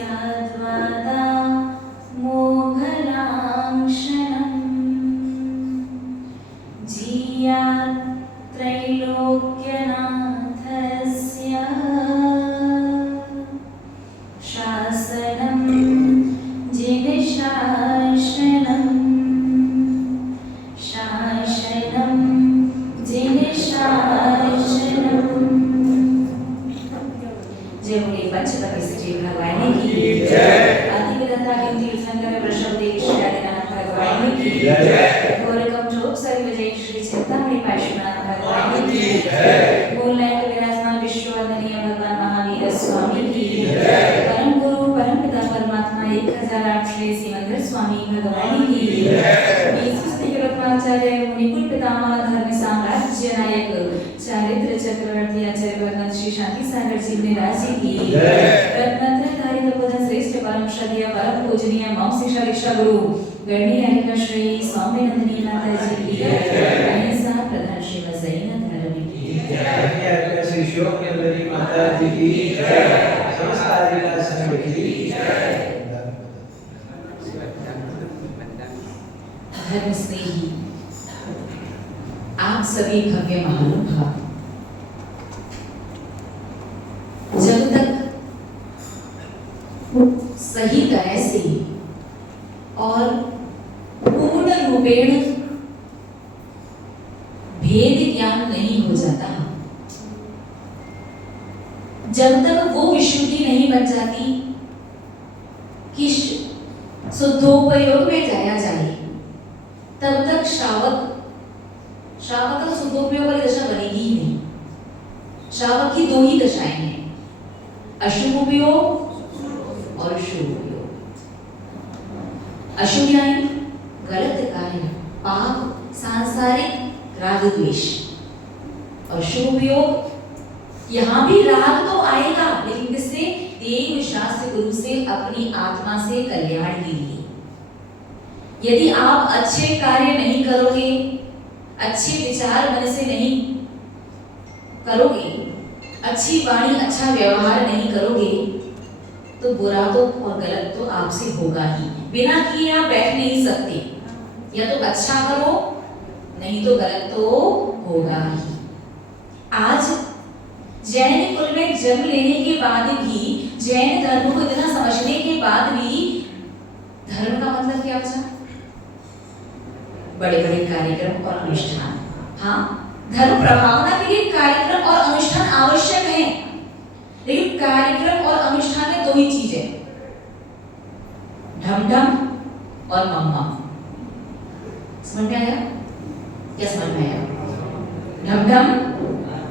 स्याद्वादा मोघलांशनम् जीयात् त्रैलोक्यनाथस्य शासनं जिनशासनं शासनं जिनशासनं। जय बोले पंचतत्व श्री भगवान की जय। आदिविदाता बिंदी शंकर वृषभदेव श्री आदिनाथ भगवान की जय। गोरखम जोग सरि विजय श्री चिंतामणि पार्श्वनाथ भगवान की जय। मूलनायक विराजमान विश्ववंदनीय भगवान महावीर स्वामी की जय। परम गुरु परम पिता परमात्मा 1008 श्री सिमंदर स्वामी भगवान की जय। रत्नाचार्य मुनिकुल पितामह धर्म साम्राज्य नायक चारित्र चक्रवर्ती आचार्य भगवान श्री शांति सागर जी महाराज जी की रत्नत्रयधारी तपोधन श्रेष्ठ परम श्रद्धेय परम पूजनीय मम शिक्षा दीक्षा गुरु गणनीय हरिका श्री स्वामी नंदिनी माता जी की अहिंसा प्रधान श्री वजैन धर्म की हरिका श्री श्योक नंदिनी माता जी की समस्त आदिनाथ संघ की धर्म स्नेही आप सभी भव्य महानुभाव, जब तक सही तरह से और पूर्ण रूपेण भेद ज्ञान नहीं हो जाता, जब तक वो विशुद्धि नहीं बन जाती कि शुद्धोपयोग में जाया जाए, तब तक श्रावक का शुद्धोपयोग वाली दशा बनेगी ही नहीं। श्रावक की दो ही दशाएं हैं, अशुभ उपयोग और शुभ उपयोग। अशुभ यानी गलत कार्य, पाप, सांसारिक राग द्वेष, और शुभ उपयोग यहाँ भी राग तो आएगा, लेकिन किससे? देव शास्त्र गुरु से, अपनी आत्मा से कल्याण के लिए। यदि आप अच्छे कार्य नहीं करोगे, अच्छे विचार मन से नहीं करोगे, अच्छी वाणी अच्छा व्यवहार नहीं करोगे, तो बुरा तो और गलत तो आपसे होगा ही। बिना किए आप बैठ नहीं सकते, या तो अच्छा करो नहीं तो गलत तो होगा ही। आज जैन कुल में जन्म लेने के बाद भी, जैन धर्म को इतना समझने के बाद भी धर्म का मतलब क्या बचा? बड़े बड़े कार्यक्रम और अनुष्ठान। हाँ, धर्म प्रभावना के लिए कार्यक्रम और अनुष्ठान आवश्यक हैं, लेकिन कार्यक्रम और अनुष्ठान में दो ही चीजें, ढम ढम और मम मम। समझ में आया? क्या समझ में आया? ढम ढम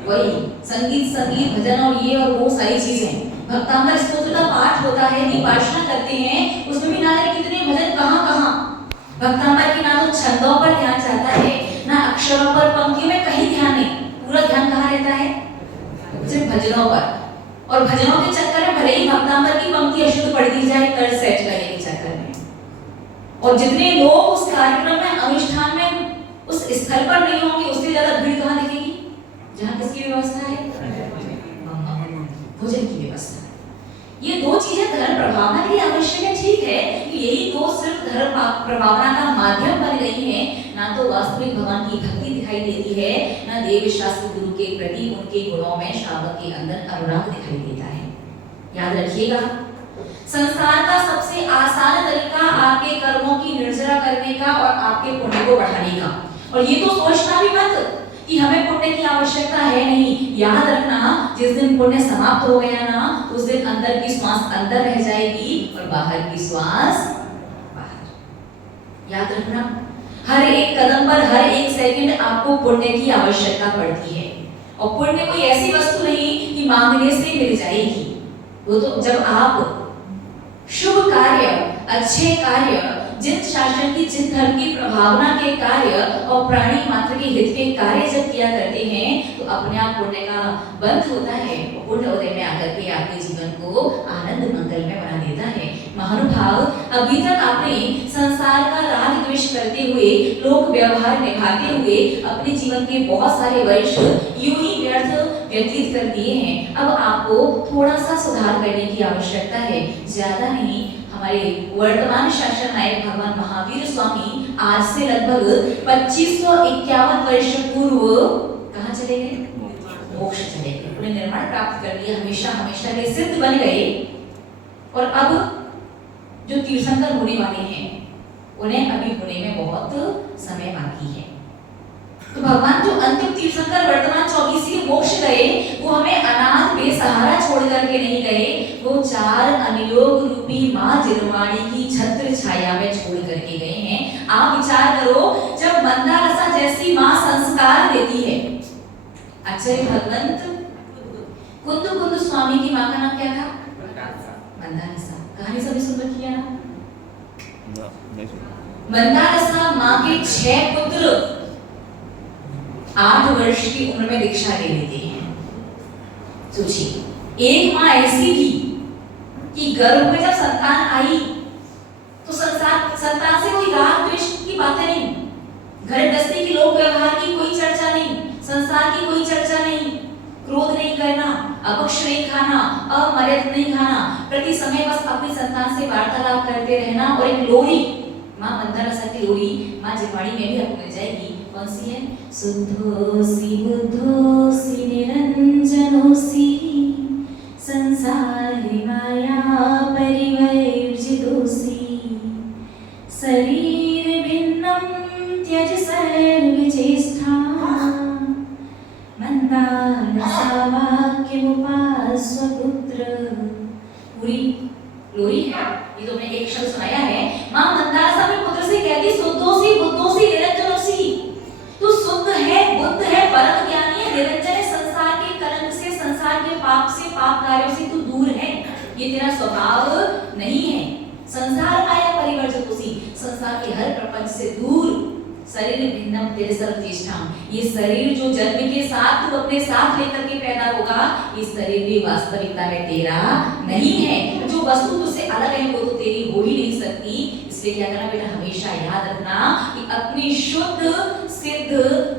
वही संगीत, भजन और ये और वो सारी चीजें। भक्तामर स्तोत्र का पाठ होता है, निपाशना करते हैं, उसमें भी ना जाने कितने भजन कहाँ कहाँ। भक्तामर की ना तो छंदों पर ध्यान जाता है, ना अक्षरों पर, पंक्तियों में कहीं ध्यान नहीं। पूरा ध्यान कहाँ रहता है? सिर्फ भजनों पर। और भजनों के चक्कर में भले ही भक्तामर की पंक्ति अशुद्ध पढ़ दी जाए, कर सेट करने के चक्कर में, और जितने लोग उस कार्यक्रम में, अनुष्ठान में उस स्थल पर नहीं होंगे, उससे ज्यादा भीड़ कहाँ दिखेगी? जहाँ किसकी व्यवस्था है? भोजन की व्यवस्था। ये दो चीजें धर्म प्रभावना के लिए आवश्यक है, ठीक है, यही दो सिर्फ धर्म प्रभावना का माध्यम बन गई है। ना तो वास्तविक भगवान की भक्ति दिखाई देती है, ना देव शास्त्र गुरु के प्रति उनके गुणों में श्रावक के अंदर अनुराग दिखाई देता है। याद रखिएगा, संसार का सबसे आसान तरीका आपके कर्मों की निर्जरा करने का और आपके पुण्य को बढ़ाने का। और ये तो सोचना भी मत कि हमें पुण्य की आवश्यकता है, नहीं। याद रखना, जिस दिन पुण्य समाप्त हो गया ना, उस दिन अंदर की श्वास अंदर रह जाएगी और बाहर की श्वास बाहर। याद रखना, हर एक कदम पर, हर एक सेकंड आपको पुण्य की आवश्यकता पड़ती है। और पुण्य कोई ऐसी वस्तु नहीं कि मांगने से मिल जाएगी। वो तो जब आप शुभ कार्य, अच्छे कार्य, जिन शासन की, जिन धर्म की प्रभावना के कार्य और प्राणी मात्र के हित के कार्य जब किया करते हैं, तो अपने आप पुण्य का बंध होता है और पुण्य उदय में आकर के आपके जीवन को आनंद मंगल में बना देता है। महानुभाव, अभी तक आपने संसार का राग द्वेष करते हुए, लोक व्यवहार निभाते हुए अपने जीवन के बहुत सारे वर्ष यूं ही व्यर्थ व्यतीत कर दिए हैं, अब आपको थोड़ा सा सुधार करने की आवश्यकता है, ज्यादा नहीं। हमारे वर्तमान शासन नायक भगवान महावीर स्वामी आज से लगभग 2551 वर्ष पूर्व कहाँ चले गए? मोक्ष चले गए। उन्हें निर्माण प्राप्त कर लिया, हमेशा हमेशा के सिद्ध बन गए। और अब जो तीर्थंकर होने वाले हैं उन्हें अभी होने में बहुत समय बाकी है। तो भगवान जो अंतिम तीर्थंकर वर्तमान 24 मोक्ष गए, वो हमें अनाथ बेसहारा छोड़ करके नहीं गए, वो 4 अनियोग रूपी माँ जिरवाणी की छत्र छाया में छोड़ करके गए हैं। आप विचार करो, जब मंदारसा जैसी माँ संस्कार देती है, आचार्य भगवंत कुंदु कुंदु स्वामी की माँ का नाम क्या था? मंदारसा। कहानी सभी सुन रखी है ना? मंदारसा माँ के 6 पुत्र 8 वर्ष की उम्र में दीक्षा ले लेते हैं। सोचिए, एक माँ ऐसी थी कि गर्भ में जब संतान आई तो संतान से कोई राग द्वेष की बातें नहीं, घर गृहस्थी की लोक व्यवहार की कोई चर्चा नहीं, संसार की कोई चर्चा नहीं, क्रोध नहीं करना, अपक्ष नहीं खाना, अमर्याद नहीं खाना, प्रति समय बस अपनी संतान से वार्तालाप करते रहना। और एक लोरी, माँ मंदारसा की लोरी माँ जिरवाणी में भी आपको मिल जाएगी। कौन सी है? शुद्धोसी बुद्धोसी निरंजनोसी संसारी माया परिवर्जितोसी शरीर भिन्नं त्यज सर्वचेष्टा मंदारसा वाक्यमुपास्व पुत्र। पूरी लोरी है, ये तो मैंने एक शब्द सुनाया है। माँ मंदारसा अपने पुत्र से कहती, शुद्धोसी बुद्धोसी निरंजनोसी, तू शुद्ध है, बुद्ध है, परम ज्ञानी है, निरंजन है, संसार के कलंक से, संसार के पाप से, पाप कार्यों से तू दूर है, ये तेरा स्वभाव नहीं है। संसार माया परिवर्जितोसी, संसार के हर प्रपंच से दूर। शरीर भिन्नम तेरे सर्वचेष्टाम, ये शरीर जो जन्म के साथ तू अपने साथ लेकर के पैदा होगा, ये शरीर भी वास्तविकता में तेरा नहीं है। जो वस्तु तुझसे अलग है वो तो तेरी हो ही नहीं सकती। इसलिए क्या करना बेटा, हमेशा याद रखना कि अपनी शुद्ध सिद्ध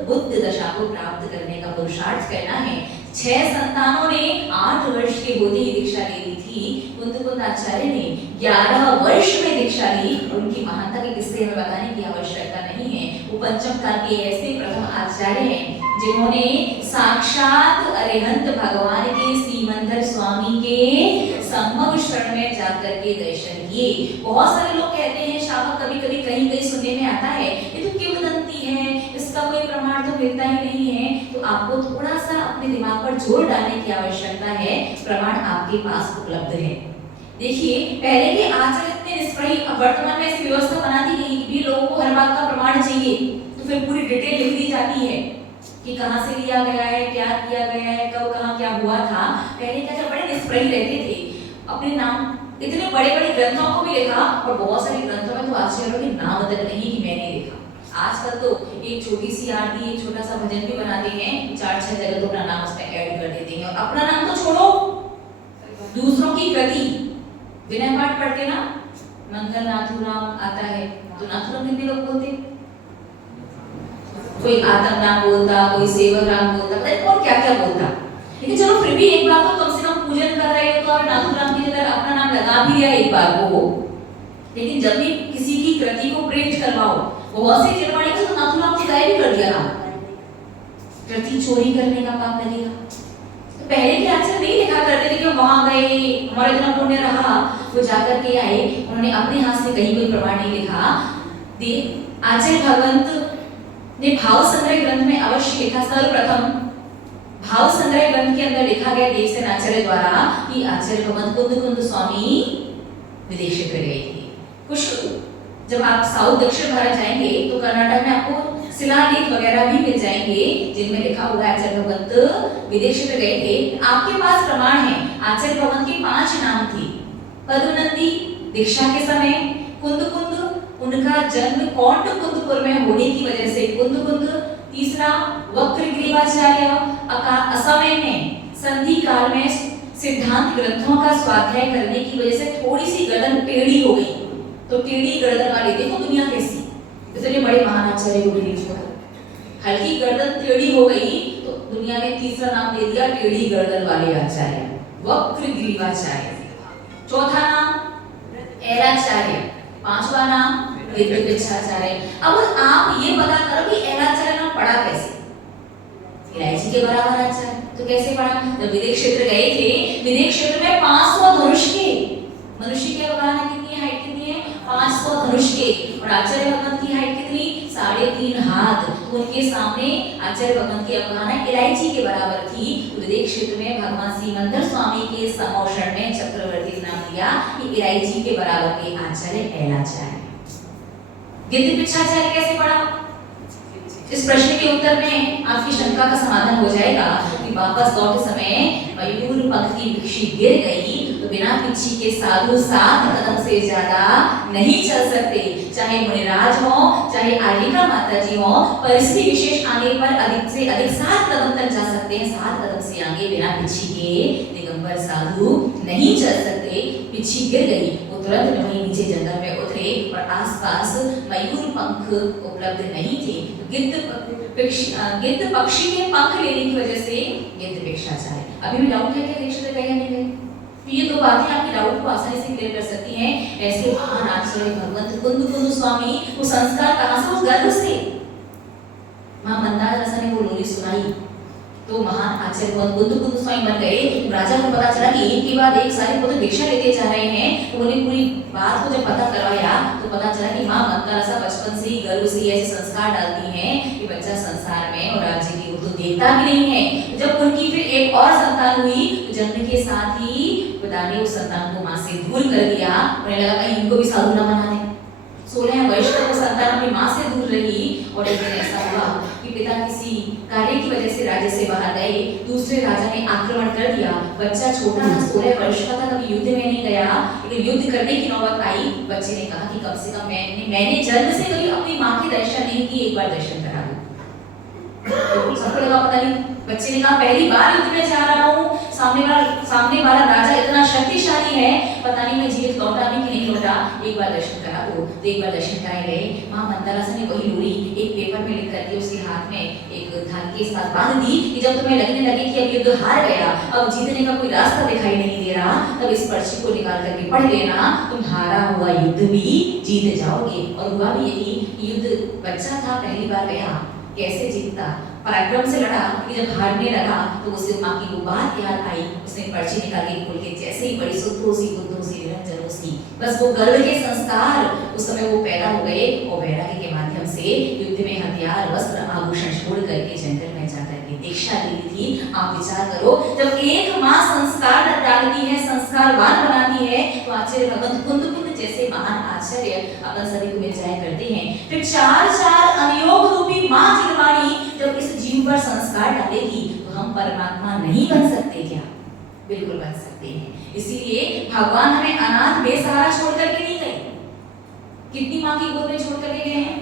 बुद्ध दशा को प्राप्त करने का पुरुषार्थ करना है। 6 संतानों ने 8 वर्ष के होते ही दीक्षा ले ली थी। कुंद आचार्य ने 11 वर्ष में दीक्षा ली। उनकी महानता के किस्से हमें बताने की आवश्यकता नहीं है। वो पंचम काल के ऐसे प्रथम आचार्य हैं जिन्होंने साक्षात अरिहंत भगवान के सीमंदर स्वामी के संभव शरण में जाकर के दर्शन किए। बहुत सारे लोग कहते हैं, शावक कभी कभी कहीं कहीं सुनने में आता है, ये तो किंवदंती है, इसका कोई प्रमाण तो मिलता ही नहीं है। तो आपको थोड़ा सा अपने दिमाग पर जोर डालने की आवश्यकता है, प्रमाण आपके पास उपलब्ध है। देखिए, पहले के आचार्य इतने निष्प्रही, वर्तमान में ऐसी व्यवस्था बना दी गई कि लोगों को हर बात का प्रमाण चाहिए, तो फिर पूरी डिटेल लिख दी जाती है कि कहाँ से लिया गया है, क्या किया गया है, कब कहाँ क्या हुआ था। पहले क्या बड़े निष्प्रही रहते थे, अपने नाम इतने बड़े बड़े ग्रंथों को भी लिखा, और बहुत सारे ग्रंथों में तो आचार्यों के नाम तक नहीं कि मैंने लिखा। आजकल तो एक छोटी सी आरती, एक छोटा सा भजन भी बनाते हैं, 4-6 जगह तो अपना नाम उसमें ऐड कर देते हैं। और अपना नाम तो छोड़ो, दूसरों की कृति विनय पाठ पढ़ते ना, मंगल नाथुराम आता है तो नाथुराम हिंदी लोग बोलते, कोई आतम राम बोलता, कोई सेवक राम बोलता, पता नहीं कौन क्या क्या बोलता। लेकिन चलो फिर भी एक बार तो कम से कम पूजन कर रहे हो तो आप नाथुराम की जगह अपना नाम लगा भी दिया एक बार को। लेकिन जब भी किसी की कृति को प्रिंट करवाओ, बहुत से जिरवाणी को तो नाथुराम की गाय भी कर दिया ना, कृति चोरी करने का पाप लगेगा। तो पहले के आचार्य नहीं लिखा करते थे कि वहां गए, हमारा इतना पुण्य रहा, वो जाकर के आए, उन्होंने अपने हाथ से कहीं कोई प्रमाण नहीं लिखा। आचार्य भगवंत ने भाव संग्रह ग्रंथ में अवश्य लिखा, सर्वप्रथम भाव संग्रह ग्रंथ के अंदर लिखा गया देवसेन आचार्य द्वारा कि आचार्य भगवंत कुंद स्वामी विदेश क्षेत्र गए थे। कुछ जब आप साउथ दक्षिण भारत जाएंगे तो कर्नाटक में आपको शिलालेख वगैरह भी मिल जाएंगे जिनमें लिखा हुआ है आचार्य भगवंत विदेश क्षेत्र गए थे। आपके पास प्रमाण है, आचार्य भगवंत के 5 नाम थे। पदुनंदी दीक्षा के समय, कुंद उनका जन्म कौंड कुंदपुर में होने की वजह से कुंद। तीसरा वक्रग्रीवाचार्य असमय में संधि काल में सिद्धांत ग्रंथों का स्वाध्याय करने की वजह से थोड़ी सी गर्दन टेढ़ी हो गई, तो टेढ़ी गर्दन वाले देखो दुनिया कैसी, इतने बड़े महान आचार्य को भी छोड़ा, हल्की गर्दन टेढ़ी हो गई तो दुनिया ने तीसरा नाम दे दिया टेढ़ी गर्दन वाले आचार्य, वक्र ग्रीवाचार्य। चौथा नाम एलाचार्य, पांचवा नाम विद्युपिच्छाचार्य। अब आप ये पता करो कि एलाचार्य नाम पढ़ा कैसे? इलायची के बराबर आचार्य तो कैसे पढ़ा? जब विदेश क्षेत्र गए थे, विदेश क्षेत्र में 500 धनुष के मनुष्य के अवगाहन कितनी है, हाइट कितनी है? 500 धनुष के। और आचार्य भगवंत की हाइट कितनी? 3.5 हाथ। तो उनके सामने आचार्य भगवंत की अवगाहन इलायची के बराबर थी। तो विदेश क्षेत्र में भगवान सिमंदर स्वामी के समोषण में चक्रवर्ती ने नाम दिया कि इलायची के बराबर के आचार्य एलाचार्य। विद्युपिच्छाचार्य कैसे पढ़ा? इस प्रश्न के उत्तर में आपकी शंका का समाधान हो जाएगा कि वापस लौटते समय मयूर पंख की वृक्षी गिर गई तो बिना पिच्छी के साधु 7 कदम से ज्यादा नहीं चल सकते। चाहे मुनिराज हो, चाहे आर्यिका माता जी हो, परिस्थिति विशेष आने पर अधिक से अधिक 7 कदम तक जा सकते हैं। 7 कदम से आगे बिना पिच्छी के दिगंबर साधु नहीं चल सकते। पिच्छी गिर गई, वो तुरंत वहीं नीचे जंगल में उतरे और आसपास मयूर पंख उपलब्ध नहीं थे। गिद्ध पक्षी के पंख लेने की वजह से गिद्धपिच्छाचार्य। अभी भी डाउट है क्या देश में गए या नहीं गए? तो ये 2 बातें आपके डाउट को आसानी से क्लियर कर सकती हैं। ऐसे महान आचार्य भगवंत कुंद स्वामी, वो संस्कार कहाँ से? उस गर्भ से। मां मंदार ने वो लोरी सुनाई तो महान आचार्य कुंद स्वामी बन गए। राजा को पता चला कि एक के बाद एक सारे पुत्र दीक्षा लेते जा रहे हैं। तो उन्हें पूरी बात को जब पता करवाया तो पता चला कि मां मंदार बचपन से ही गर्भ से ऐसे संस्कार डालती हैं कि बच्चा संसार में और राज्य की तो देखता भी नहीं है। जब उनकी फिर एक और संतान हुई तो जन्म के साथ ही पिता ने उस संतान को मां से दूर कर दिया। उन्हें लगा कहीं इनको भी साधु न बना दे। 16 वर्ष तक वो संतान अपनी मां से दूर रही और एक दिन ऐसा हुआ कि पिता किसी कार्य की वजह से राज्य से बाहर गए। दूसरे राजा ने आक्रमण कर दिया। बच्चा छोटा था, 16 वर्ष का था, कभी युद्ध में नहीं गया। लेकिन युद्ध करने की नौबत आई। बच्चे ने कहा कि कम से कम मैंने जन्म से कभी अपनी मां के दर्शन नहीं किए, एक बार दर्शन करा दो। तो सबको लगा पता नहीं। बच्चे ने कहा पहली बार युद्ध में जा रहा हूँ, सामने वाला राजा इतना शक्तिशाली है, पता नहीं मैं जीवित लौटा भी कि नहीं लौटा, एक बार दर्शन करा दो। तो एक बार दर्शन कराए गए। मां मंदारा ने वही लोरी एक पेपर में लिख करके उसके हाथ में एक धागे के साथ बांध दी कि जब तुम्हें लगने लगे कि अब युद्ध हार गया, अब जीतने का कोई रास्ता दिखाई नहीं दे रहा, तब इस पर्ची को निकाल करके पढ़ लेना, तुम हारा हुआ युद्ध भी जीत जाओगे। और हुआ भी यही। युद्ध बच्चा था, पहली बार गया, कैसे जीतता? पराक्रम से लड़ा कि जब हारने लगा तो उसे मां की वो बात याद आई। उसने पर्ची निकाल के खोल के जैसे ही बड़ी सुधोसी निरंजन उसकी बस वो गर्व के संस्कार उस समय वो पैदा हो गए और वैराग्य के माध्यम से युद्ध में हथियार वस्त्र आभूषण छोड़ करके जंगल में जाकर के दीक्षा ली थी। आप विचार करो, जब एक मां संस्कार डालती है, संस्कारवान बनाती है, तो आचार्य भगवंत कुंद जैसे महान आचार्य अपन सभी को मिल जाया करते हैं। फिर 4 अनियोग रूपी मां जिनवाणी जब इस जीव पर संस्कार डालेगी तो हम परमात्मा नहीं बन सकते क्या? बिल्कुल बन सकते हैं। इसीलिए भगवान हमें अनाथ बेसहारा छोड़ करके नहीं गए। कितनी मां की गोद में छोड़ करके गए हैं?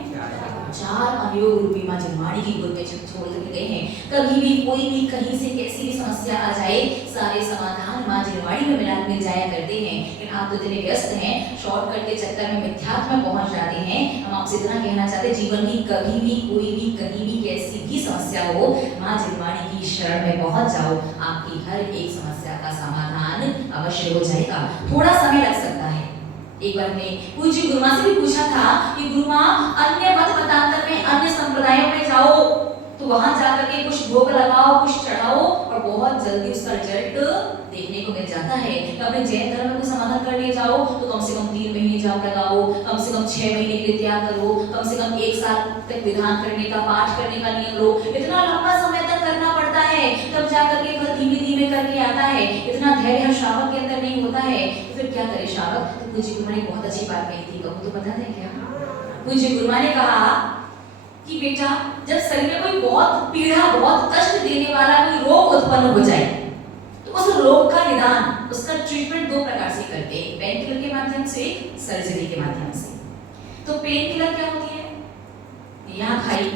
4 अनियोग रूपी मां जिनवाणी की गोद में छोड़ करके गए हैं। कभी भी कोई भी कहीं से कैसी भी समस्या आ जाए, सारे समाधान मां जिनवाणी में मिल जाया करते हैं। लेकिन आप तो इतने व्यस्त हैं, शॉर्टकट के चक्कर में मिथ्यात्व में पहुंच जाते हैं। हम आपसे इतना कहना चाहते हैं, जीवन की कभी भी कोई भी कहीं भी कैसी भी समस्या हो, मां जिनवाणी की शरण में पहुंच जाओ, आपकी हर एक समस्या का समाधान अवश्य हो जाएगा। थोड़ा समय लग सकता है। एक बार ने पूज्य गुरुमा से भी पूछा था कि गुरुमा, अन्य मत मतांतर में, अन्य संप्रदायों में जाओ तो वहां जाकर के कुछ भोग लगाओ, कुछ चढ़ाओ और बहुत जल्दी उसका रिजल्ट देखने को मिल जाता है। तो अपने जैन धर्म में कोई समाधान करने जाओ तो कम से कम 3 महीने जाप लगाओ, कम से कम 6 महीने के लिए त्याग करो, कम से कम 1 साल तक विधान करने का, पाठ करने का नियम लो। इतना लंबा समय तक करना पड़ता है, तब जाकर के फल धीमे धीमे करके आता है। इतना धैर्य हर श्रावक के अंदर नहीं होता है। तो फिर क्या करे श्रावक? तो पूज्य गुरुमा ने बहुत अच्छी बात कही थी, कहूँ तो पता है क्या? पूज्य गुरुमा ने कहा कि बेटा, जब शरीर में कोई बहुत पीड़ा, बहुत कष्ट देने वाला कोई रोग उत्पन्न हो जाए तो उस रोग का निदान, उसका ट्रीटमेंट 2 प्रकार से करते हैं, पेन किलर के माध्यम से, सर्जरी के माध्यम से। तो पेन किलर क्या होती है? यहाँ खाई,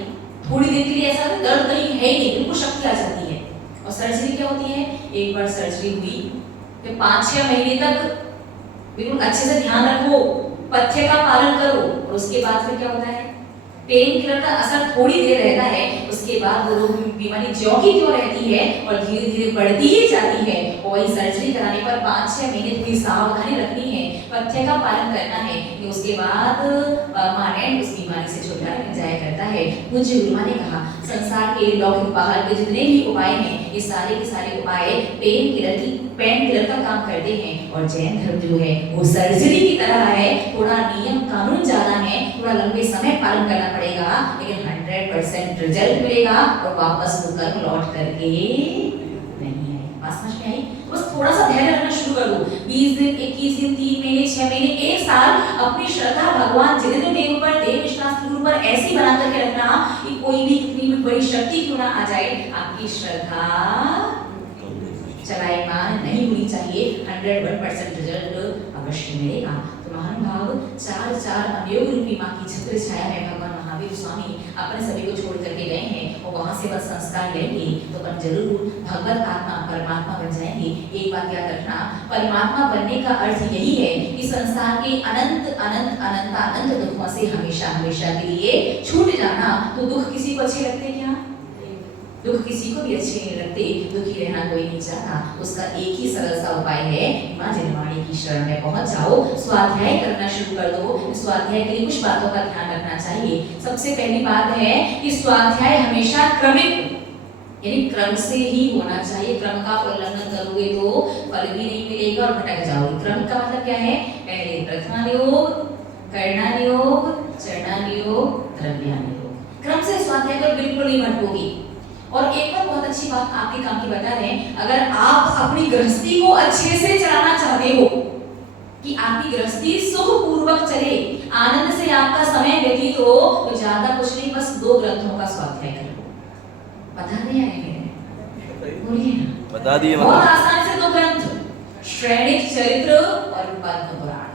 थोड़ी देर के लिए ऐसा दर्द कहीं है ही नहीं, बिल्कुल शक्ति आ जाती है। और सर्जरी क्या होती है? एक बार सर्जरी हुई फिर 5-6 महीने तक बिल्कुल अच्छे से ध्यान रखो, पथ्य का पालन करो और उसके बाद फिर क्या होता है? पेन किलर का असर थोड़ी देर रहता है, उसके बाद वो बीमारी ज्यों की त्यों रहती है और धीरे धीरे बढ़ती ही जाती है। और वही सर्जरी कराने पर 5-6 महीने थोड़ी सावधानी रखनी है, पथ्य का पालन करना है कि उसके बाद परमानेंट उस बीमारी से छुटकारा मिल जाया करता है। मुझे गुरुमा ने कहा संसार के लौकिक बाहर के जितने भी उपाय हैं, ये सारे के सारे उपाय पेन किलर का काम करते हैं। और जैन धर्म जो है वो सर्जरी की तरह है, थोड़ा नियम कानून ज्यादा है, थोड़ा लंबे समय पालन करना पड़ेगा, लेकिन 100% रिजल्ट मिलेगा और वापस वो कर्म लौट करके नहीं है। बात समझ में आई? बस थोड़ा सा धैर्य रखना शुरू कर दो। 20 दिन, 21 दिन, 3 महीने, 6 महीने, 1 साल अपनी श्रद्धा भगवान जितने देव पर, देव विश्वास गुरु पर ऐसी बना करके रखना कि कोई भी कितनी भी बड़ी शक्ति क्यों ना आ जाए, आपकी श्रद्धा चलायमान नहीं होनी चाहिए। 101% रिजल्ट अवश्य मिलेगा। तो महानुभाव 4 अवयव रूपी माँ की छत्र छाया में भगवान महावीर स्वामी अपने सभी को छोड़ करके गए हैं और वहां से बस संस्कार लेंगे तो अपन जरूर भगवत आत्मा परमात्मा बन जाएंगे। एक बात याद रखना, परमात्मा बनने का अर्थ यही है कि संसार के अनंत अनंत अनंत अनंत दुखों से हमेशा हमेशा के लिए छूट जाना। तो दुख किसी को अच्छे लगते क्या? दुख किसी को भी अच्छे नहीं लगते, दुखी रहना कोई नहीं चाहता। उसका एक ही सरल सा उपाय है, माँ जनवाणी की शरण में पहुंच जाओ, स्वाध्याय करना शुरू कर दो। स्वाध्याय के लिए कुछ बातों का ध्यान रखना चाहिए। सबसे पहली बात है कि स्वाध्याय हमेशा क्रमिक यानी क्रम से ही होना चाहिए। क्रम का उल्लंघन करोगे तो फल भी नहीं मिलेगा और भटक जाओगे। क्रम का मतलब क्या है? पहले प्रथमायोग, कर्णायोग, चरणायोग, द्रव्यायोग। क्रम से स्वाध्याय कर बिल्कुल नहीं भटकोगी। और एक और बहुत अच्छी बात आपके काम की बता रहे हैं, अगर आप अपनी गृहस्थी को अच्छे से चलाना चाहते हो कि आपकी गृहस्थी सुखपूर्वक चले, आनंद से आपका समय व्यतीत हो, तो ज्यादा कुछ नहीं, बस 2 ग्रंथों का स्वाध्याय करो। बता दिया है, बोलिए ना, बता दिए। बहुत आसान से 2 ग्रंथ, श्रेणिक चरित्र और पद्म पुराण,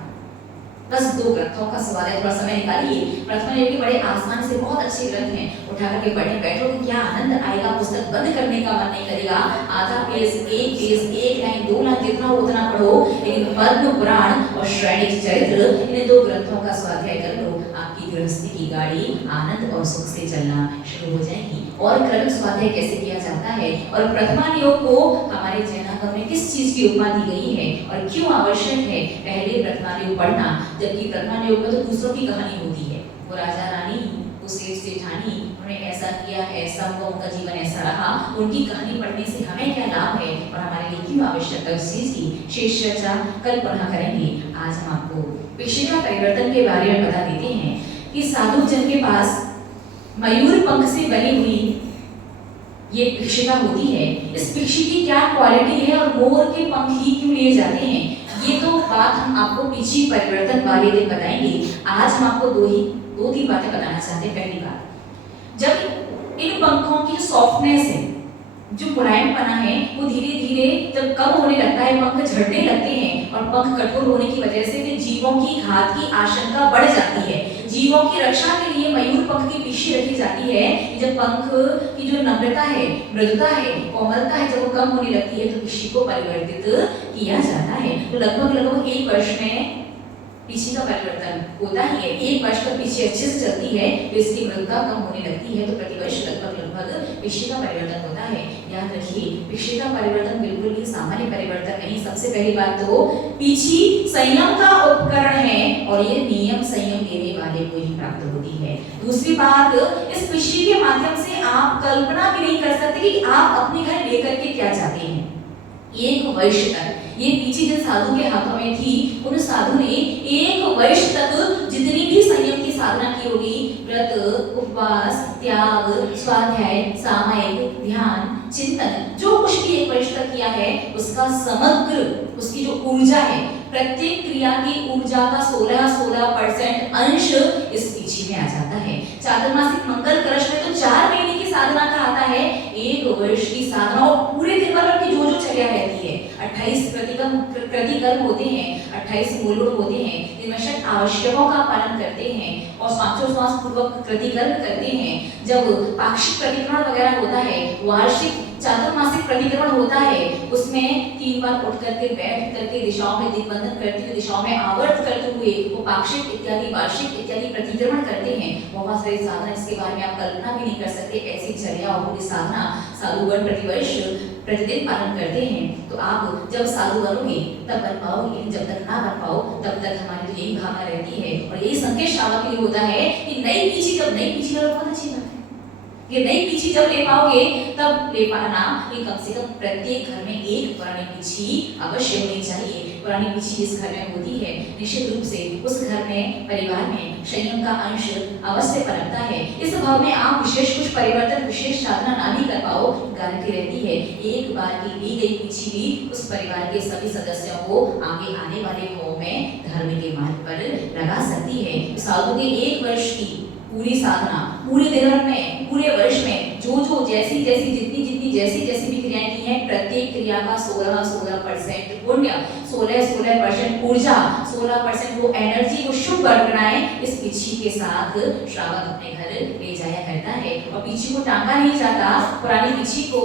बस 2 ग्रंथों का स्वाध्याय थोड़ा समय निकालिए। प्रथम योग के बड़े आसान से बहुत अच्छे ग्रंथ हैं, उठा करके पढ़ने बैठो तो क्या आनंद आएगा, पुस्तक बंद करने का मन नहीं करेगा। आधा पेज, 1 पेज, 1 लाइन, 2 लाइन जितना हो उतना पढ़ो, लेकिन पद्म पुराण और श्रेणिक चरित्र इन 2 ग्रंथों का स्वाध्याय कर लो, आपकी गृहस्थी की गाड़ी आनंद और सुख से चलना शुरू हो जाएगी। और क्रमिक स्वाध्याय कैसे किया जाता है और प्रथमा योग को हमारे जैनागम में किस चीज की उपमा दी गई है और क्यों आवश्यक है पहले प्रथमा योग पढ़ना, जबकि प्रथमा योग में तो दूसरों की कहानी होती है। वो राजा रानी, वो सेठ सेठानी, उन्होंने ऐसा किया, ऐसा हुआ, उनका जीवन ऐसा रहा, उनकी कहानी पढ़ने से हमें क्या लाभ है और हमारे लिए क्यों आवश्यक है उस चीज की शेष चर्चा कल पढ़ा करेंगे। आज हम आपको पिक्षिका परिवर्तन के बारे में बता देते हैं कि साधु जन के पास मयूर पंख से बनी हुई ये पिक्षिका होती है। इस पिक्षी की क्या क्वालिटी है और मोर के पंख ही क्यों लिए जाते हैं, ये तो बात हम आपको पिछी परिवर्तन वाले दिन बताएंगे। आज हम आपको 2-3 बातें बताना चाहते हैं। पहली बात, जब इन पंखों की सॉफ्टनेस है, जो मुलायमपना है, वो धीरे धीरे जब कम होने लगता है, पंख झड़ने लगते हैं और पंख कठोर होने की वजह से फिर जीवों की घात की आशंका बढ़ जाती है। जीवों की रक्षा के लिए मयूर पंख की पिक्षी रखी जाती है। जब पंख की जो नम्रता है, मृदुता है, कोमलता है, जब वो कम होने लगती है तो पिक्षी को परिवर्तित किया जाता है। तो लगभग 1 वर्ष में पिक्षी का परिवर्तन होता ही है। 1 वर्ष तक पिक्षी अच्छे से चलती है तो इसकी मृदुता कम होने लगती है, तो प्रतिवर्ष लगभग पिक्षी का परिवर्तन होता है। याद रखिए, पिक्षी का परिवर्तन बिल्कुल भी सामान्य परिवर्तन नहीं। सबसे पहली बात तो पिक्षी संयम का उपकरण है और ये नियम संयम देने वाले को ही प्राप्त होती है। दूसरी बात, इस पिक्षी के माध्यम से आप कल्पना भी नहीं कर सकते कि आप अपने घर लेकर के क्या चाहते हैं। 1 वर्ष तक ये पीछे जिन साधु के हाथों में थी, उन साधु ने 1 वर्ष तक जितनी भी संयम की साधना की होगी, व्रत, उपवास, त्याग, स्वाध्याय, सामायिक, ध्यान, चिंतन, जो कुछ भी 1 वर्ष तक किया है, उसका समग्र उसकी जो ऊर्जा है, प्रत्येक क्रिया की ऊर्जा का 16% अंश इस पीछे में आ जाता है। चातुर्मासिक मंगल कलश में तो 4 महीने की साधना का आता है, 1 वर्ष की साधना और पूरे दिन भर की जो चर्या रहती है। 28 प्रतिकर्म होते हैं, 28 मूल होते हैं, जिनमें षट आवश्यकों का पालन करते हैं और श्वासोच्छ्वास पूर्वक प्रतिकर्म करते हैं। जब पाक्षिक प्रतिक्रमण वगैरह होता है, वार्षिक चातुर्मासिक प्रतिक्रमण होता है, उसमें 3 बार उठ करके बैठ करके दिशाओं में दिग्बंधन करते हुए, दिशाओं में आवर्त करते हुए वो पाक्षिक इत्यादि वार्षिक इत्यादि प्रतिक्रमण करते हैं। बहुत सारी साधना जिसके बारे में आप कल्पना भी नहीं कर सकते, ऐसी चर्या और पूरी साधना साधुगण प्रतिवर्ष प्रतिदिन पालन करते हैं। तो आप जब साधु बनोगे तब बन पाओगे, लेकिन जब तक ना बन पाओ तब तक हमारी तो यही भावना रहती है और यही संकेत श्रावक के लिए होता है कि नई पीछी जब नई पीछी बहुत अच्छी बात है, ये नई पीछी जब ले पाओगे तब ले पाना कि कम से कम प्रत्येक घर में एक पुरानी पीछी अवश्य होनी चाहिए। पुरानी पीछी जिस घर में होती है निश्चित रूप से उस घर में परिवार में संयम का अंश अवश्य पनपता है। इस भाव में आप विशेष कुछ परिवर्तन विशेष साधना ना भी कर पाओ, गारंटी रहती है एक बार की ली गई पीछी भी उस परिवार के सभी सदस्यों को आगे आने वाले भाव में धर्म के मार्ग पर लगा सकती है। साधु के एक वर्ष की पूरी साधना पूरे दिन में पूरे वर्ष में जो जैसी जितनी जैसी भी क्रियाएं की हैं, प्रत्येक क्रिया का 16% पुण्य, 16% ऊर्जा, 16% वो एनर्जी, वो शुभ घटनाएं इस पीछी के साथ श्रावक अपने घर ले जाया करता है। और पीछी को टांगा नहीं जाता, पुरानी पीछी को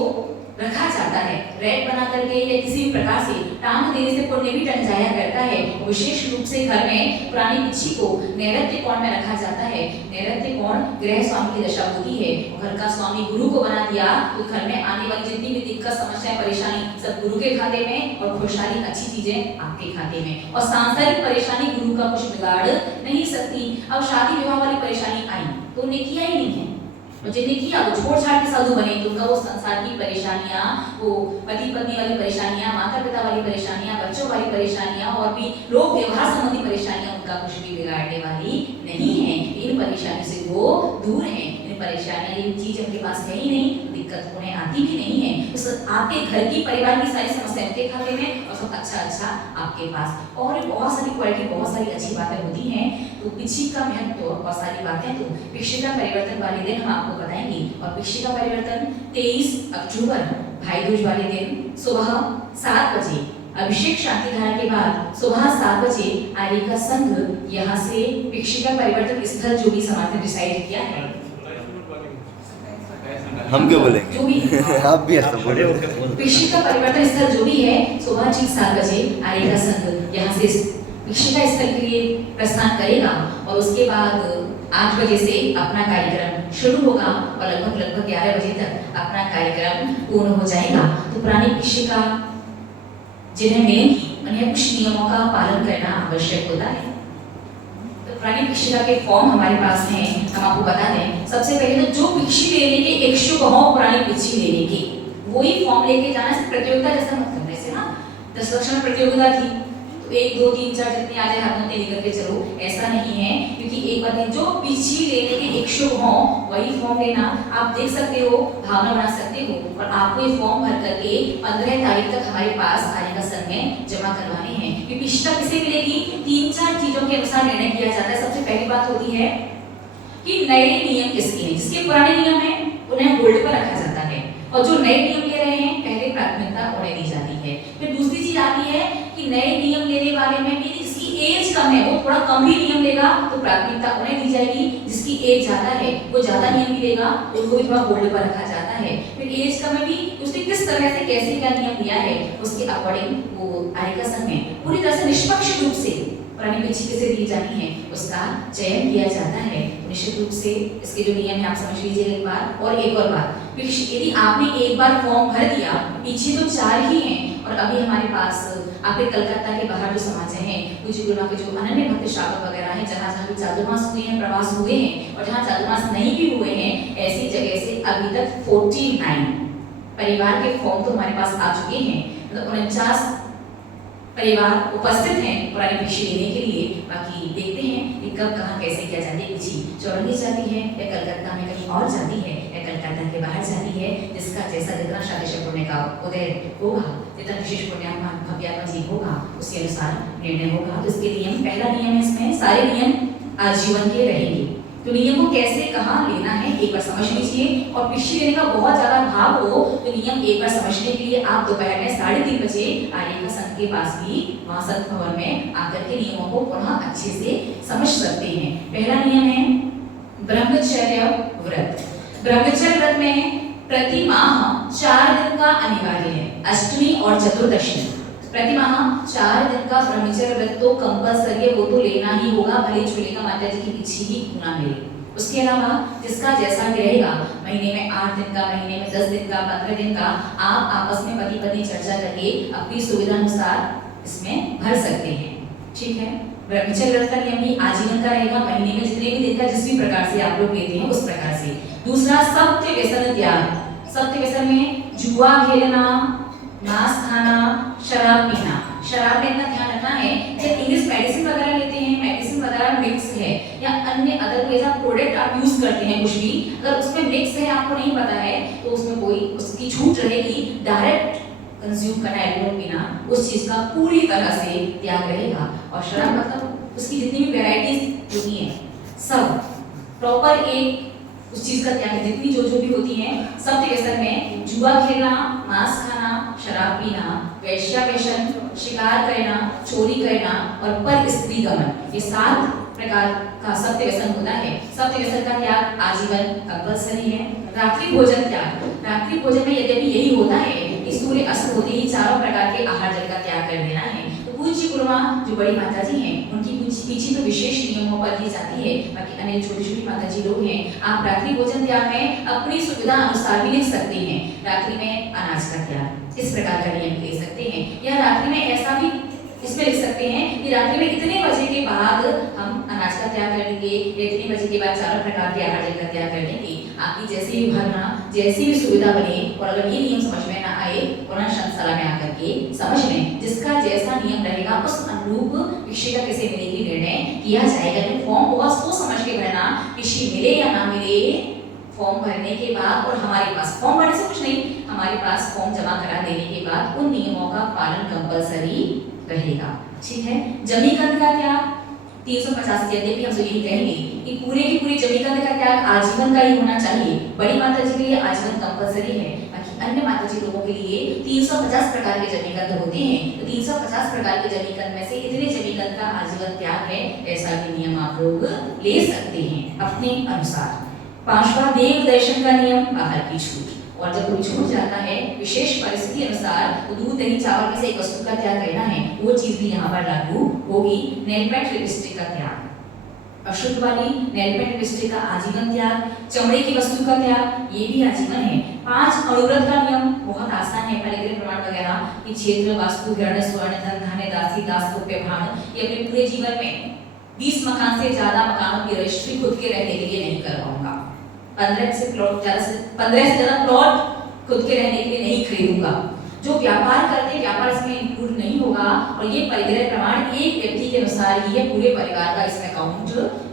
रखा जाता है, रैक बना करके या किसी भी प्रकार से टांग देने से पुण्य भी टंग जाया करता है। विशेष रूप से घर में पुरानी पीछी को नैऋत्य कोण में रखा जाता है। नैऋत्य कोण गृह स्वामी की दशा होती है। घर का स्वामी गुरु को बना दिया तो घर में आने वाली जितनी भी दिक्कत समस्याएं परेशानी सब गुरु के खाते में और खुशहाली अच्छी चीजें आपके खाते में। और सांसारिक परेशानी गुरु का कुछ बिगाड़ नहीं सकती। अब शादी विवाह वाली परेशानी आई तो उन्हें किया ही नहीं है, जिन्हें किया वो छोड़ छाड़ के साधु बने तो उनका वो संसार की परेशानियां, वो पति पत्नी वाली परेशानियां, माता पिता वाली परेशानियां, बच्चों वाली परेशानियां और भी लोक व्यवहार संबंधी परेशानियां उनका कुछ भी बिगाड़ने वाली नहीं है। इन परेशानी से वो दूर हैं। इन परेशानियां ये चीज उनके पास है ही नहीं, दिक्कत उन्हें आती भी नहीं है। उस आपके घर की परिवार की सारी समस्याएं उनके खाते में और सब अच्छा आपके पास। और बहुत सारी क्वालिटी, बहुत सारी अच्छी बातें होती हैं। तो पीछी का महत्व और सारी बातें तो पिक्षिका परिवर्तन वाले दिन हम आपको बताएंगे। और पिक्षिका परिवर्तन 23 अक्टूबर भाई दूज वाले दिन सुबह 7 बजे अभिषेक शांति धारा के बाद सुबह 7 बजे आर्य का संघ यहाँ से पिक्षिका परिवर्तन स्थल जो भी समाज ने डिसाइड किया है, हम क्यों बोलेंगे जो भी आप भी ऐसा बोले। पिक्षिका परिवर्तन स्थल जो भी है सुबह ठीक 7 बजे आर्य का संघ यहाँ से पिक्षिका स्थल के लिए प्रस्थान करेगा और उसके बाद 8 बजे से अपना कार्यक्रम शुरू होगा और लगभग 11 बजे तक अपना कार्यक्रम पूर्ण हो जाएगा। तो पुरानी पिक्षिका जिन्हें मिलेंगी उन्हें कुछ नियमों का पालन करना आवश्यक होता है। तो पुरानी पिक्षिका के फॉर्म हमारे पास हैं, हम आपको बता दें। सबसे पहले तो जो पिक्षी लेने के इच्छुक हो पुरानी पिक्षी लेने के, वही फॉर्म लेके जाना। प्रतियोगिता जैसा मत करना, जैसे ना 10 लक्षण प्रतियोगिता थी तो 1 2 3 4 जितने आ जाए हाथों में लेकर के चलो, ऐसा नहीं है। क्योंकि एक बात है, जो पिछी लेने के इच्छुक हो वही फॉर्म लेना। आप देख सकते हो, भावना बना सकते हो और आपको ये फॉर्म भर करके 15 तारीख तक हमारे पास आने का संघ में जमा करवाने हैं। कि पिछता किसे मिलेगी, 3-4 चीजों के अनुसार निर्णय किया जाता है। सबसे पहली बात होती है कि नए नियम किसके हैं, जिसके पुराने नियम है उन्हें होल्ड पर रखा जाता है और जो नए नियम ले रहे हैं पहले प्राथमिकता उन्हें दी जाती है। फिर दूसरी चीज आती है कि नए नियम लेने वाले में भी जिसकी एज कम है वो थोड़ा कम ही नियम लेगा तो प्राथमिकता उन्हें दी जाएगी। जिसकी एज ज्यादा है वो ज्यादा नियम भी लेगा, उनको भी थोड़ा होल्ड पर रखा जाता है। फिर एज कम है भी उसने किस तरह से कैसे क्या नियम लिया है उसके अकॉर्डिंग वो आर्य का संघ में पूरी तरह से निष्पक्ष रूप से पुरानी पिक्षी किसे दी जानी है उसका चयन किया जाता है। निश्चित रूप से इसके जो नियम है आप समझ लीजिए एक बार। और एक और बात, यदि आपने एक बार फॉर्म भर दिया, पीछे तो 4 ही हैं और अभी हमारे पास आपके कलकत्ता के बाहर जो समाज हैं, पूज्य गुरुमा के जो अनन्य भक्त श्रावक वगैरह हैं, जहाँ भी चातुर्मास हुए हैं, प्रवास हुए हैं और जहाँ चातुर्मास नहीं भी हुए हैं, ऐसी जगह से अभी तक 49 परिवार के फॉर्म तो हमारे पास आ चुके हैं। मतलब 49 परिवार उपस्थित हैं पुरानी पिक्षी लेने के लिए। बाकी देखते हैं कि कब कहाँ कैसे क्या जाती है। पिक्षी चौरंगी जाती है या कलकत्ता में कहीं और जाती है या कलकत्ता के बाहर जाती है, जिसका जैसा जितना शादी पुण्य का उदय होगा, जितना विशेष पुण्यात्मा भव्यात्मा जी होगा उसके अनुसार निर्णय होगा। तो इसके नियम, पहला नियम है इसमें सारे नियम आजीवन के रहेंगे। तो नियम को कैसे कहाँ लेना है एक बार समझ लीजिए। और पिक्षी लेने का बहुत ज्यादा भाव हो तो नियम एक बार समझने के लिए आप दोपहर में 3:30 बजे आर्य का संघ के पास भी वहाँ संत भवन में आकर के नियमों को पुनः अच्छे से समझ सकते हैं। पहला नियम है ब्रह्मचर्य व्रत। ब्रह्मचर्य व्रत में प्रति माह 4 दिन का अनिवार्य है, अष्टमी और चतुर्दशी। प्रतिमाह 4 दिन का ब्रह्मचर्य व्रत तो कंपलसरी है, वो तो लेना ही होगा, भले चूल्हे का माता जी की बिछी ही क्यों ना मिले। उसके अलावा जिसका जैसा भी रहेगा, महीने में 8 दिन का, महीने में 10 दिन का, 15 दिन का, आप आपस में पति पत्नी चर्चा करके अपनी सुविधा अनुसार इसमें भर सकते हैं। ठीक है, ब्रह्मचर्य व्रत का नियम भी आजीवन का रहेगा, महीने में जितने भी दिन का जिस भी प्रकार से आप लोग लेते हैं उस प्रकार से। दूसरा, सत्य व्यसन त्याग। सत्य व्यसन में जुआ खेलना, मांस खाना, शराब पीना। शराब में इतना ध्यान रखना है कि इंग्लिश मेडिसिन वगैरह लेते हैं, मेडिसिन वगैरह मिक्स है या अन्य अदर कोई ऐसा प्रोडक्ट आप यूज करते हैं कुछ भी, अगर उसमें मिक्स है आपको नहीं पता है तो उसमें कोई उसकी छूट रहेगी। डायरेक्ट कंज्यूम करना, एल्कोहल पीना, उस चीज का पूरी तरह से त्याग रहेगा। और शराब मतलब उसकी जितनी भी वैरायटीज होती हैं सब प्रॉपर एक उस चीज का त्याग, जितनी जो भी होती हैं सब व्यसन में जुआ खेलना, मांस खाना, शराब पीना, वेश्यावेशन, शिकार करना, चोरी करना और पर स्त्री गमन, ये 7 प्रकार का सत्य व्यसन होता है। सत्य व्यसन का त्याग आजीवन कंपलसरी है। रात्रि भोजन त्याग। रात्रि भोजन में यद्यपि यही होता है कि सूर्य अस्त होते ही चारों प्रकार के आहार जल का त्याग कर देना है। तो पूज्य गुरुमा जो बड़ी माता जी हैं उनकी पीछे तो विशेष नियमों पर की जाती है, बाकी अन्य छोटी छोटी माता जी लोग हैं, आप रात्रि भोजन त्याग में अपनी सुविधा अनुसार भी लिख सकते हैं। रात्रि में अनाज का त्याग, इस प्रकार का नियम ले सकते हैं, या रात्रि में ऐसा भी इसमें लिख सकते हैं कि रात्रि में इतने बजे के बाद हम अनाज का त्याग कर देंगे, या इतने बजे के बाद चारों प्रकार के आहार जल का त्याग कर देंगे। आपकी जैसी भी भावना, जैसी भी सुविधा बने, और अगर ये नियम समझ में ना आए पुनः शांतशाला में आकर के समझ लें, जिसका जैसा नियम रहेगा उस अनुरूप भिक्षिका कैसे मिलेगी निर्णय किया जाएगा। तो फॉर्म होगा सोच समझ के भरना, भिक्षी मिले या ना मिले, फॉर्म भरने के बाद, और हमारे पास फॉर्म भरने से कुछ नहीं, हमारे पास फॉर्म जमा करा देने के बाद उन नियमों का पालन कंपलसरी रहेगा। ठीक है, जमीकंद का त्याग 350, यद्यपि हम तो यही कहेंगे कि पूरे की पूरी जमीकंद का त्याग आजीवन का ही होना चाहिए। बड़ी माता जी के लिए आजीवन कंपलसरी है, बाकी अन्य माता जी लोगों के लिए 350 प्रकार के जमीकंद होते हैं। तो 350 प्रकार के जमीकंद में से इतने जमीकंद का आजीवन त्याग है, ऐसा भी नियम आप लोग ले सकते हैं अपने अनुसार। 5वां, देव दर्शन का नियम, बाहर की छूट। और जब कोई छूट जाता है विशेष परिस्थिति अनुसार, तो दूध दही चावल में से एक वस्तु का त्याग करना है, वो चीज भी यहाँ पर लागू होगी। नेल पेंट लिपस्टिक का त्याग, अशुद्ध वाली नेल पेंट लिपस्टिक का आजीवन त्याग। चमड़े की वस्तु का त्याग, ये भी आजीवन है। 5 अणुव्रत का नियम बहुत आसान है, फलग्रह प्रमाण वगैरह कि क्षेत्र, वास्तु, हिरण्य, स्वर्ण, धन, धान्य, दासी, दास, गोप्य, भाण, ये अपने पूरे जीवन में 20 मकान से ज्यादा मकानों की रजिस्ट्री खुद के रहने के लिए नहीं करवाऊंगा। 15 से ज्यादा प्लॉट खुद के रहने के लिए नहीं खरीदूंगा। जो व्यापार करते, व्यापार इसमें इंक्लूड नहीं होगा। और ये परिग्रह प्रमाण एक व्यक्ति के अनुसार ही है, पूरे परिवार का इसमें काउंट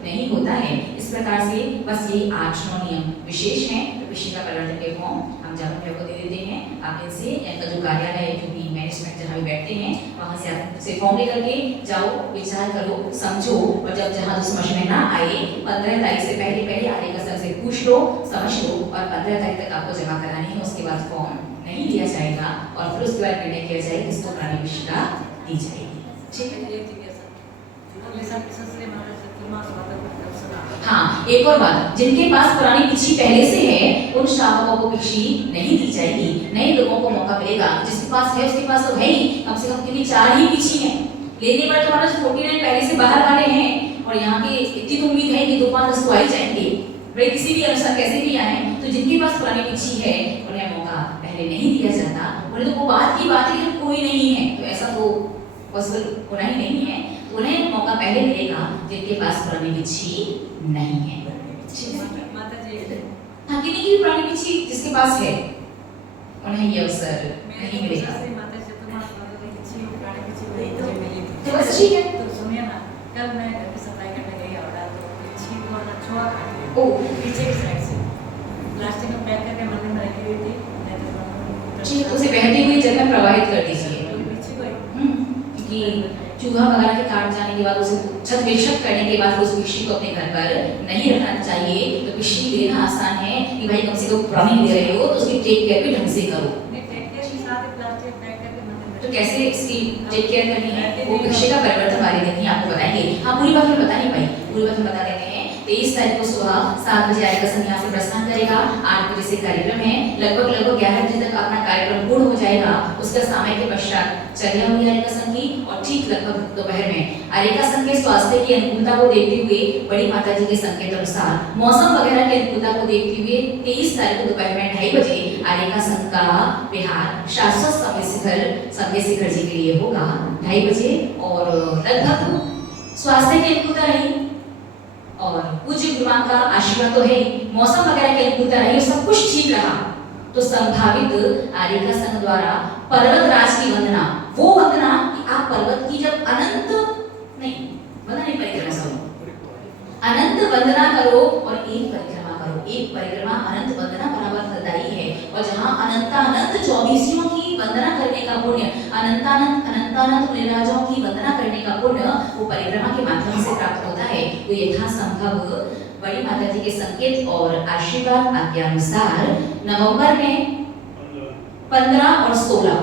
नहीं होता है। इस प्रकार से बस यही 8-9 नियम विशेष हैं। तो भिक्षिका परिवर्तन के फॉर्म हम जामुन को दे देते हैं, आप इनसे इनका जो कार्यालय है, जो भी मैनेजमेंट जहाँ भी बैठते हैं वहाँ से आप से फॉर्म लेकर के जाओ, विचार करो, समझो, और जब जहाँ जो समझ में ना आए 15 तारीख से पहले आगे का सबसे पूछ लो, समझ लो, और 15 तारीख तक आपको जमा करानी है। उसके बाद फॉर्म नहीं लिया जाएगा और फिर उसके बाद निर्णय किया जाएगा किसको प्राणी भिक्षिका दी जाएगी। ठीक है, हाँ, एक और बात, जिनके पास पुरानी भिक्षी पहले से है उन श्रावकों को भिक्षी नहीं दी जाएगी, नए लोगों को मौका मिलेगा। जिसके पास है उसके पास तो है ही, कम से कम क्योंकि 4 ही भिक्षी हैं, लेने पर तो हमारा 49 पहले से बाहर वाले हैं, और यहाँ के इतनी तो उम्मीद है कि 2-5-10 तो आ ही जाएंगे, भाई किसी भी अनुसार कैसे भी आए। तो जिनके पास पुरानी भिक्षी है उन्हें मौका पहले नहीं दिया जाता, उन्हें तो वो बात की बात है कि कोई नहीं है, तो ऐसा तो पॉसिबल होना ही नहीं है, तो उन्हें मौका पहले मिलेगा जिनके पास पुरानी भिक्षी नहीं है। ठीक है माता जी, हाँ, किन्हीं की पुरानी भिक्षी जिसके पास है उन्हें ये अवसर नहीं मिलेगा। तो बस ठीक है, तो सुनिए ना, कल मैं घर की सफाई करने गई और भिक्षी को छुआ ओ पीछे की साइड से प्लास्टिक में पैक करके मंदिर में रखी हुई थी। ठीक है, उसे बहती हुई जगह प्रवाहित कर दीजिए, क्योंकि चूहा वगैरह के काट जाने के बाद उसे छत करने के बाद उस भिक्षी को अपने घर पर नहीं रखना चाहिए। तो भिक्षी देना आसान है कि भाई कम से कम पुरानी दे रहे हो तो उसकी टेक केयर भी ढंग से करो। तो कैसे इसकी टेक केयर करनी है वो भिक्षिका परिवर्तन वाले दिन ही आपको बताएंगे। हाँ, पूरी बात मैं बता नहीं पाई, पूरी बात हम बता देते हैं। 23 तारीख को सुबह सुबह 7 बजे आएगा संघ यहाँ से प्रस्थान करेगा। 8 बजे से कार्यक्रम है, लगभग 11 बजे तक अपना कार्यक्रम पूर्ण हो जाएगा। उसका समय के पश्चात चर्या हुई आरेका संघ की और ठीक लगभग दोपहर में आरेका संघ के स्वास्थ्य की अनुकूलता को देखते हुए बड़ी माता जी के संकेत अनुसार मौसम वगैरह की अनुकूलता को देखते हुए 23 तारीख को दोपहर में 2:30 बजे आरेका संघ का विहार शाश्वत समय शिखर जी के लिए होगा 2:30 बजे। और लगभग स्वास्थ्य की अनुकूलता रही और पूज्य गुरुमान का आशीर्वाद तो है, मौसम वगैरह की अनुकूलता रही, सब कुछ ठीक रहा तो संभावित आरेका संघ द्वारा पर्वतराज की वंदना, वो वंदना कि आप पर्वत की जब अनंत अनंत वंदना करो और एक परिक्रमा करो। एक परिक्रमा अनंत वंदना बराबर फलदायी है और जहाँ अनंत 24 की वंदना करने का पुण्य, अनंत नीराजों की वंदना करने का पुण्य वो परिक्रमा के माध्यम से प्राप्त होता है। तो यथासंभव बड़ी माता जी के संकेत और आशीर्वाद के अनुसार नवंबर में 15 और 16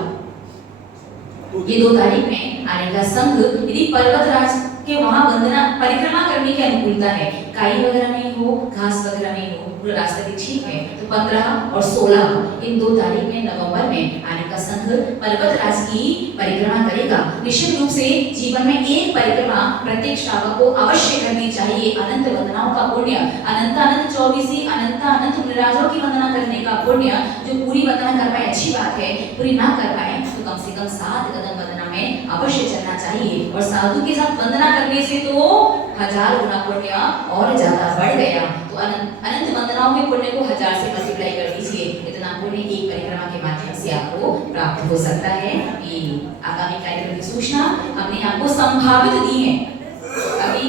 ये 2 तारीख में आरेका संघ यदि पर्वतराज के वहां वंदना परिक्रमा करने की अनुकूलता है, काई वगैरह नहीं हो, घास वगैरह नहीं हो, पूरा रास्ता भी ठीक है, तो 15 और 16 इन 2 तारीख में नवंबर में आरेका संघ पर्वतराज की परिक्रमा करेगा। निश्चित रूप से जीवन में एक परिक्रमा प्रत्येक श्रावक को अवश्य करनी चाहिए। अनंत वंदनाओं का पुण्य, अनंत 24 अनंत निराजों की वंदना करने का पुण्य, जो पूरी वंदना कर पाए अच्छी बात है, पूरी ना कर पाए तो कम से कम 7 कदम वंदना में अवश्य चलना चाहिए। और साधु के साथ वंदना करने से तो 1000 गुना पुण्य और ज्यादा बढ़ गया। तो अनंत वंदनाओं के पुण्य को 1000 से मल्टीप्लाई कर दीजिए, इतना पुण्य एक परिक्रमा के माध्यम से आपको प्राप्त हो सकता है। ये आगामी कार्यक्रम की सूचना हमने आपको संभावित दी है, अभी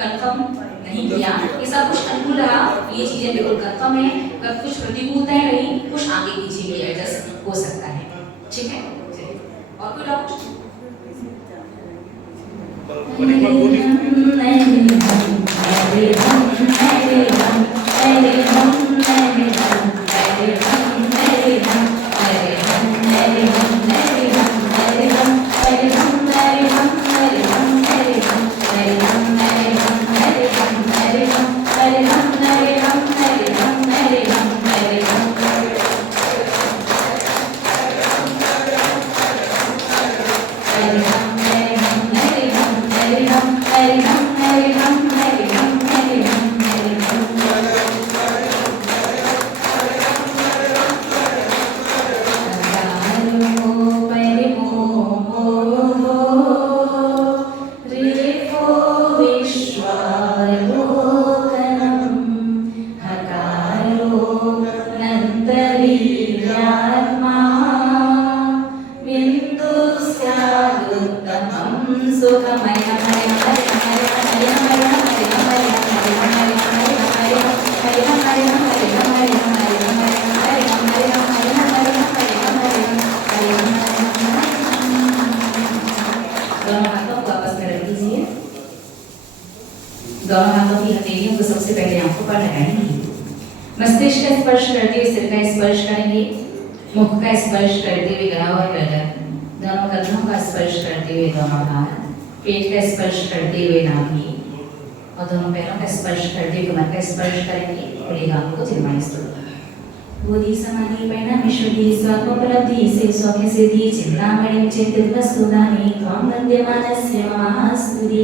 कंफर्म नहीं किया। ये सब कुछ अनुकूल रहा, ये चीजें बिल्कुल कंफर्म है। कब कुछ प्रतिकूलताएं रही, कुछ आगे पीछे भी एडजस्ट हो सकता है। ठीक है, और कोई डाउट? दोनों हाथों की हथेलियों को सबसे पहले आंखों पर लगाएंगे, मस्तिष्क का स्पर्श करते हुए सिर का स्पर्श करेंगे, मुख का स्पर्श करते हुए गला और गर्दन, दोनों कंधों का स्पर्श करते हुए दोनों हाथ, पेट का स्पर्श करते हुए नाभि और दोनों पैरों का स्पर्श करते हुए कमर का स्पर्श करेंगे। खुलेगा को जिह्वा स्तुति। बुद्धि समाधि परिणाम शुद्धि स्वोपलब्धि से सौख्य सिद्धि चिंतामणि चित्त वस्तुदानि त्वं वन्द्यमानस्य महास्तुति।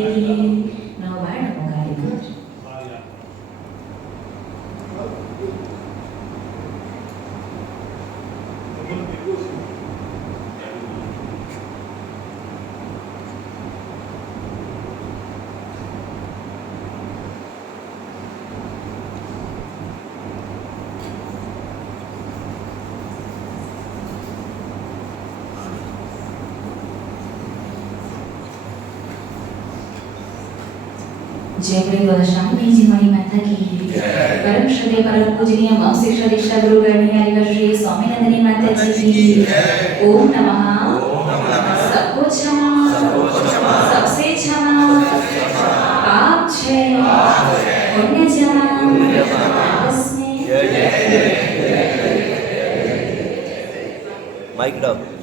जय गुरु गोदाशामी जी मणि माता की परम श्रद्धेय परम पूजनीय मम शिक्षा दीक्षा गुरु गणिया श्री स्वामी नंदिनी माता जी की ओम नमः। सबको क्षमा, सबसे क्षमा, पाप क्षय, पुण्य जमा, माइक डाउन।